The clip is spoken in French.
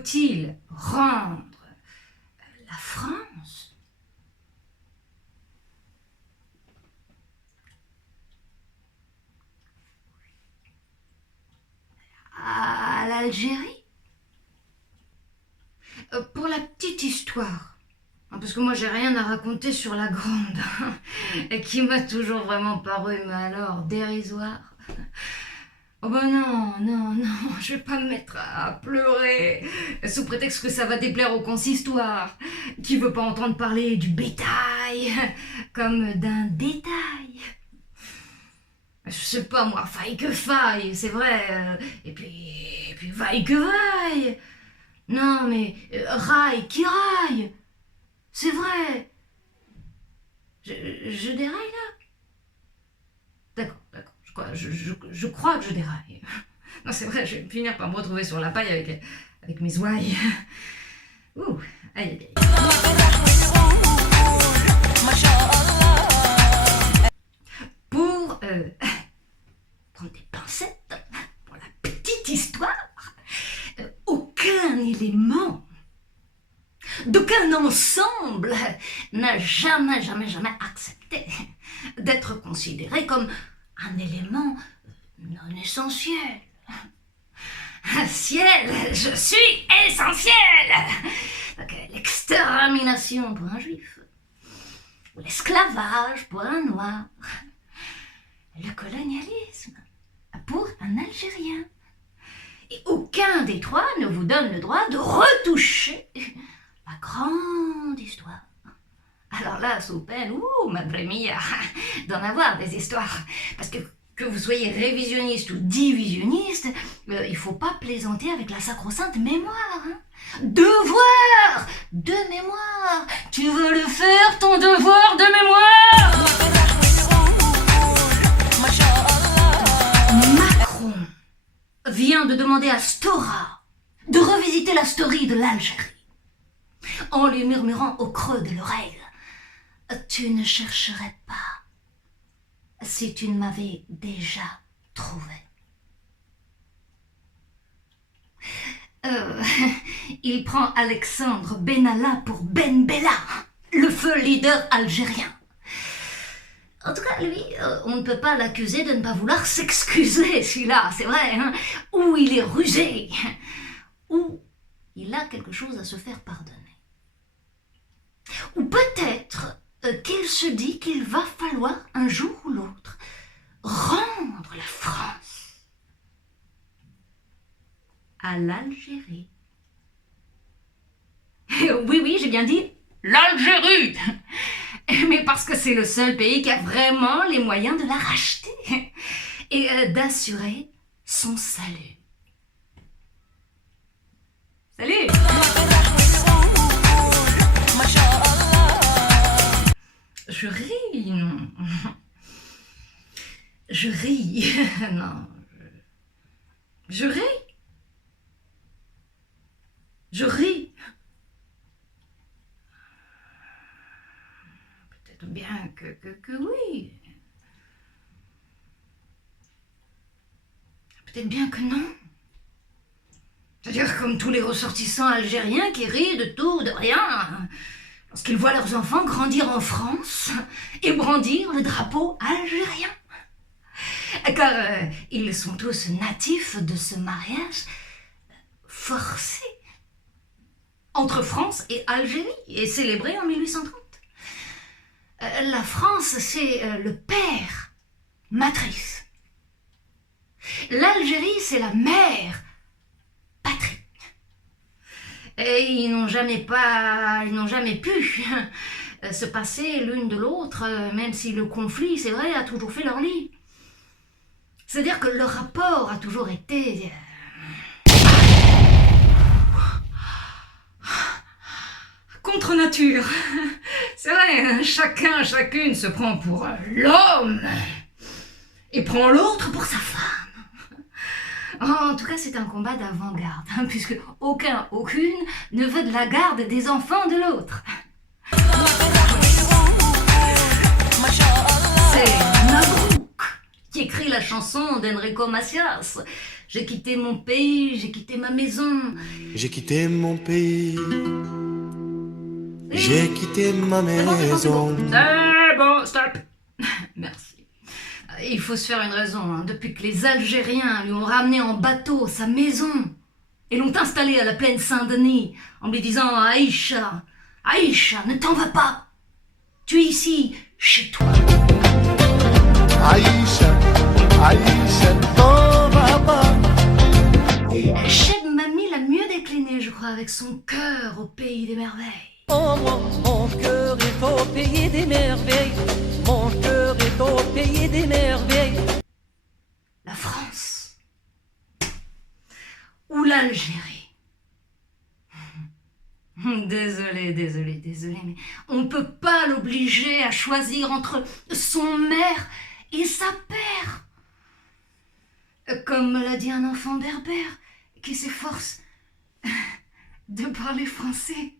faut-il rendre la France à l'Algérie? Pour la petite histoire, parce que moi j'ai rien à raconter sur la grande, et qui m'a toujours vraiment paru, mais alors, dérisoire. Oh ben non, non, non, je vais pas me mettre à pleurer, sous prétexte que ça va déplaire au consistoire, qui veut pas entendre parler du bétail, comme d'un détail. Je sais pas moi, faille que faille, c'est vrai, et puis vaille que vaille. Non mais, raille qui raille, c'est vrai. Je déraille là? D'accord, d'accord. Je crois que je déraille. Non, c'est vrai, je vais finir par me retrouver sur la paille avec mes ouailles. Ouh, aïe, aïe, aïe. Pour prendre des pincettes, pour la petite histoire, aucun élément, d'aucun ensemble n'a jamais accepté d'être considéré comme un élément non essentiel. Ciel, je suis essentiel. Donc, l'extermination pour un juif, ou l'esclavage pour un noir, le colonialisme pour un Algérien. Et aucun des trois ne vous donne le droit de retoucher la grande histoire. Alors là, sous peine, madre mia, d'en avoir des histoires. Parce que vous soyez révisionniste ou divisionniste, il faut pas plaisanter avec la sacro-sainte mémoire. Hein. Devoir de mémoire. Tu veux le faire, ton devoir de mémoire? Macron vient de demander à Stora de revisiter la story de l'Algérie, en lui murmurant au creux de l'oreille: tu ne chercherais pas si tu ne m'avais déjà trouvé. Il prend Alexandre Benalla pour Ben Bella, le feu leader algérien. En tout cas, lui, on ne peut pas l'accuser de ne pas vouloir s'excuser, celui-là, c'est vrai, hein, ou il est rusé, ou il a quelque chose à se faire pardonner. Ou peut-être qu'il se dit qu'il va falloir un jour ou l'autre rendre la France à l'Algérie. Oui, j'ai bien dit l'Algérie. Mais parce que c'est le seul pays qui a vraiment les moyens de la racheter et d'assurer son salut. Salut! Je ris, non. Je ris, non. Je ris. Je ris. Peut-être bien que oui. Peut-être bien que non. C'est-à-dire comme tous les ressortissants algériens qui rient de tout, de rien, lorsqu'ils voient leurs enfants grandir en France et brandir le drapeau algérien. Car ils sont tous natifs de ce mariage forcé entre France et Algérie et célébré en 1830. La France, c'est le père, matrice. L'Algérie, c'est la mère, patrie. Et ils n'ont jamais pu se passer l'une de l'autre, même si le conflit, c'est vrai, a toujours fait leur lit. C'est-à-dire que leur rapport a toujours été contre nature. C'est vrai, chacune se prend pour l'homme et prend l'autre pour sa femme. En tout cas, c'est un combat d'avant-garde, hein, puisque aucune ne veut de la garde des enfants de l'autre. C'est Mabrouk qui écrit la chanson d'Enrico Macias. J'ai quitté mon pays, j'ai quitté ma maison. J'ai quitté mon pays, Et- j'ai quitté ma C'est bon, maison. c'est bon, stop. Merci. Il faut se faire une raison, hein. Depuis que les Algériens lui ont ramené en bateau sa maison et l'ont installé à la plaine Saint-Denis en lui disant Aïcha, Aïcha, ne t'en vas pas. Tu es ici, chez toi. Aïcha, Aïcha, t'en vas pas. Cheb Mami l'a mieux décliné, je crois, avec son cœur au pays des merveilles. Oh, mon cœur est au pays des merveilles. Mon cœur est au pays des merveilles. La France ou l'Algérie. Désolé, mais on ne peut pas l'obliger à choisir entre son mère et sa père. Comme me l'a dit un enfant berbère qui s'efforce de parler français.